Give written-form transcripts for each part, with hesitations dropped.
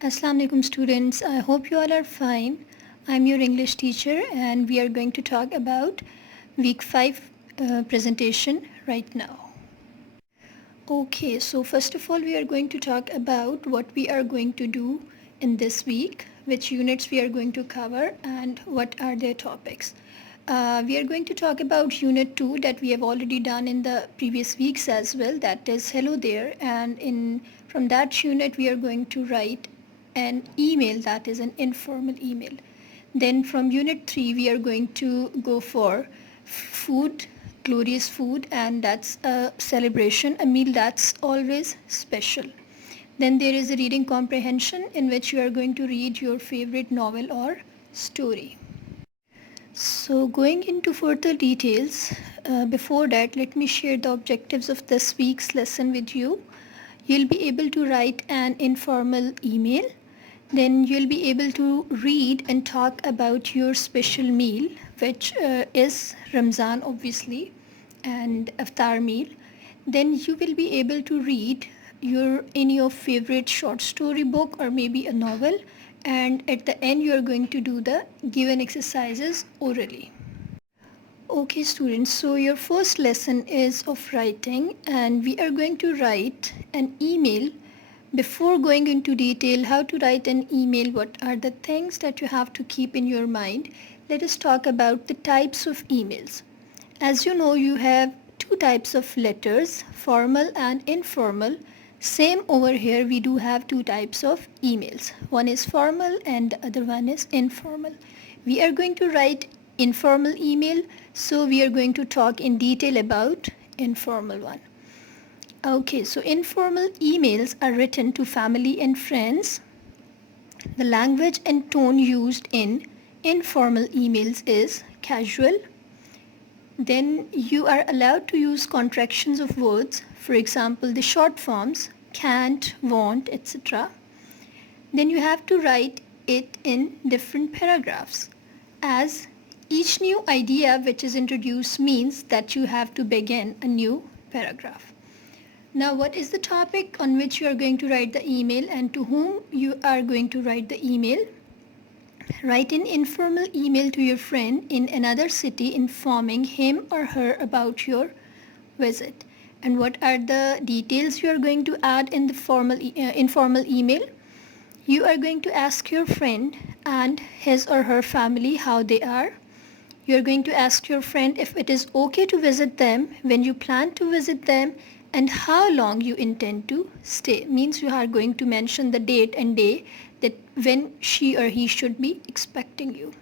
Assalamu alaikum students. I hope you all are fine. I'm your English teacher and we are going to talk about week 5 presentation right now. Okay, so first of all we are going to talk about what we are going to do in this week, which units we are going to cover and what are their topics. We are going to talk about unit 2 that we have already done in the previous weeks as well, that is hello there, and from that unit we are going to write an email, that is an informal email. Then from unit 3 we are going to go for food, glorious food, and that's a celebration, a meal that's always special. Then there is a reading comprehension in which you are going to read your favorite novel or story. So going into further details, before that let me share the objectives of this week's lesson with you. You'll be able to write an informal email. Then you'll be able to read and talk about your special meal, which is Ramzan obviously, and Iftar meal. Then you will be able to read any of favorite short story book or maybe a novel, and at the end you are going to do the given exercises orally. Okay students, so your first lesson is of writing and we are going to write an email. Before going into detail how to write an email, what are the things that you have to keep in your mind, let us talk about the types of emails. As you know, you have two types of letters, formal and informal. Same over here, we do have two types of emails. One is formal and the other one is informal. We are going to write informal email, so we are going to talk in detail about informal one. Okay, so informal emails are written to family and friends. The language and tone used in informal emails is casual. Then you are allowed to use contractions of words, for example, the short forms can't, won't, etc. Then you have to write it in different paragraphs, as each new idea which is introduced means that you have to begin a new paragraph. Now, what is the topic on which you are going to write the email and to whom you are going to write the email? Write an informal email to your friend in another city informing him or her about your visit. And what are the details you are going to add in the informal email? You are going to ask your friend and his or her family how they are. You are going to ask your friend if it is okay to visit them, when you plan to visit them, and how long you intend to stay. Means you are going to mention the date and day that when she or he should be expecting you.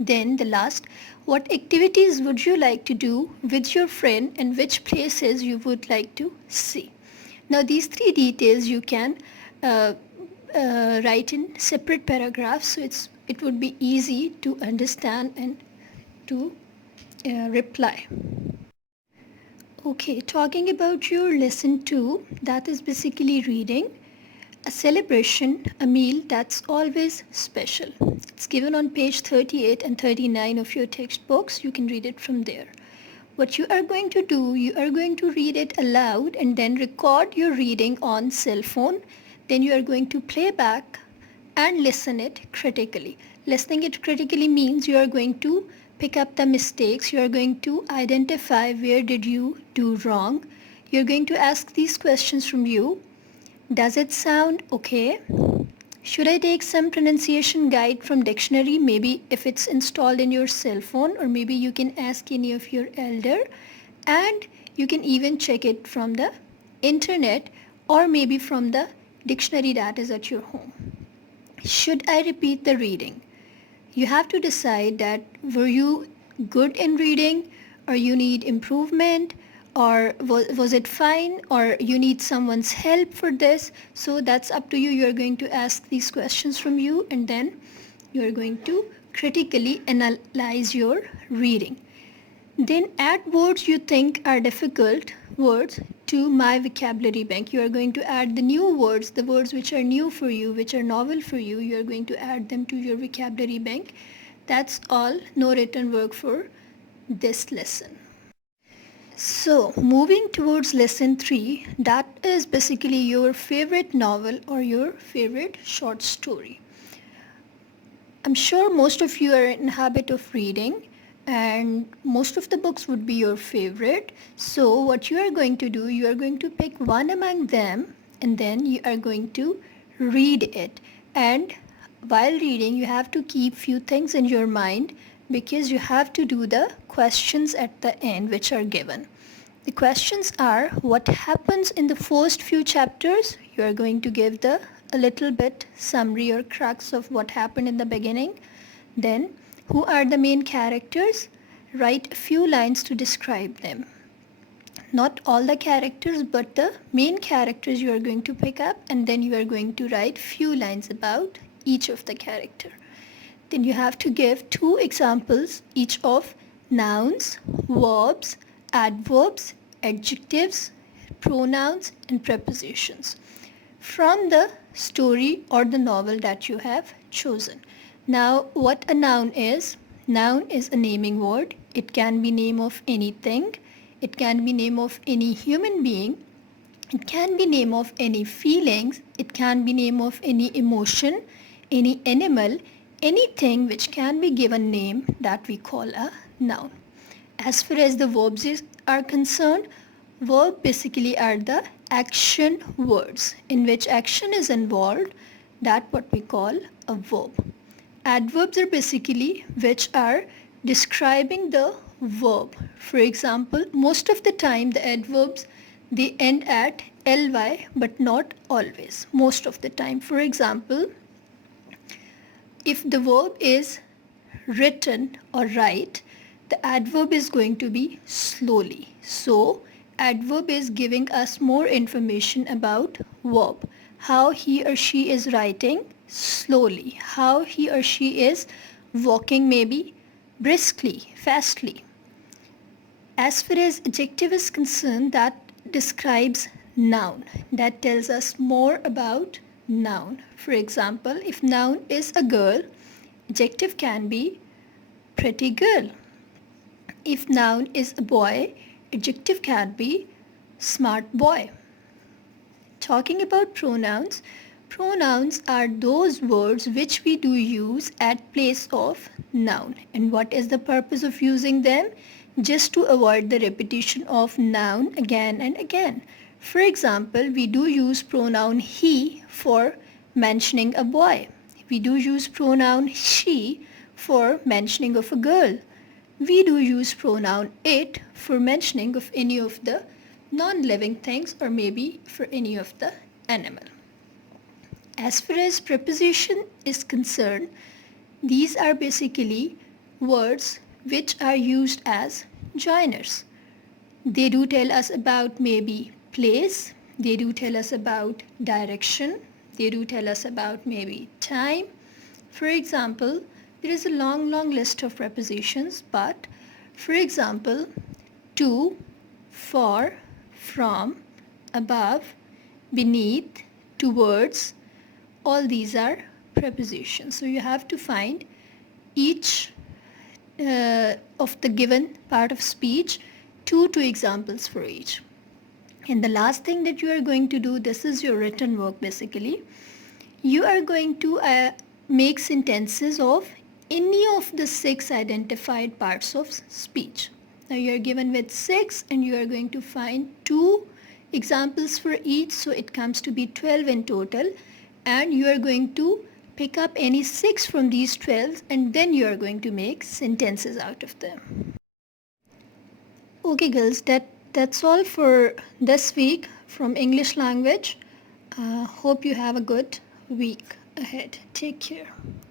Then the last, what activities would you like to do with your friend and which places you would like to see. Now these three details you can write in separate paragraphs, so it would be easy to understand and to reply. Okay, talking about your lesson 2, that is basically reading. A celebration, a meal that's always special. It's given on page 38 and 39 of your textbooks. You can read it from there. What you are going to do, you are going to read it aloud and then record your reading on cell phone. Then you are going to play back and listen it critically. Listening it critically means you are going to pick up the mistakes. You are going to identify where did you do wrong. You're going to ask these questions from you. Does it sound okay? Should I take some pronunciation guide from dictionary? Maybe if it's installed in your cell phone, or maybe you can ask any of your elder, and you can even check it from the internet or maybe from the dictionary that is at your home. Should I repeat the reading? You have to decide that were you good in reading, or you need improvement, or was it fine, or you need someone's help for this. So that's up to you. You're going to ask these questions from you and then you're going to critically analyze your reading. Then add words you think are difficult words to my vocabulary bank. You are going to add the new words, the words which are new for you, which are novel for you. You are going to add them to your vocabulary bank. That's all. No written work for this lesson. So, moving towards lesson 3, that is basically your favorite novel or your favorite short story. I'm sure most of you are in habit of reading and most of the books would be your favorite. So, what you are going to do, you are going to pick one among them and then you are going to read it. And while reading, you have to keep few things in your mind because you have to do the questions at the end which are given. The questions are what happens in the first few chapters. You are going to give a little bit summary or crux of what happened in the beginning. Then who are the main characters? Write a few lines to describe them. Not all the characters but the main characters you are going to pick up, and then you are going to write few lines about each of the character. Then you have to give 2 examples each of nouns, verbs, adverbs, adjectives, pronouns and prepositions from the story or the novel that you have chosen. Now, what a noun is? Noun is a naming word. It can be name of anything. It can be name of any human being. It can be name of any feelings. It can be name of any emotion, any animal, anything which can be given name that we call a noun. As far as the verbs are concerned, verb basically are the action words in which action is involved. That what we call a verb. Adverbs are basically which are describing the verb. For example, most of the time the adverbs they end at ly but not always. Most of the time. For example, if the verb is written or write, the adverb is going to be slowly. So, adverb is giving us more information about verb. How he or she is writing slowly. How he or she is walking maybe briskly, fastly. As far as adjective is concerned, that describes noun. That tells us more about noun. For example, if noun is a girl, adjective can be pretty girl. If noun is a boy, adjective can be smart boy. Talking about pronouns, pronouns are those words which we do use at place of noun. And what is the purpose of using them? Just to avoid the repetition of noun again and again. For example, we do use pronoun he for mentioning a boy. We do use pronoun she for mentioning of a girl. We do use pronoun it for mentioning of any of the non-living things or maybe for any of the animal. As far as preposition is concerned, these are basically words which are used as joiners. They do tell us about maybe place, they do tell us about direction, they do tell us about maybe time. For example, there is a long list of prepositions, but for example, to, for, from, above, beneath, towards, all these are prepositions. So you have to find each of the given part of speech, two examples for each. And the last thing that you are going to do, this is your written work basically. You are going to make sentences of any of the 6 identified parts of speech. Now you are given with 6 and you are going to find 2 examples for each, so it comes to be 12 in total, and you are going to pick up any 6 from these 12 and then you are going to make sentences out of them. Okay girls, that's all for this week from English language. Hope you have a good week ahead. Take care.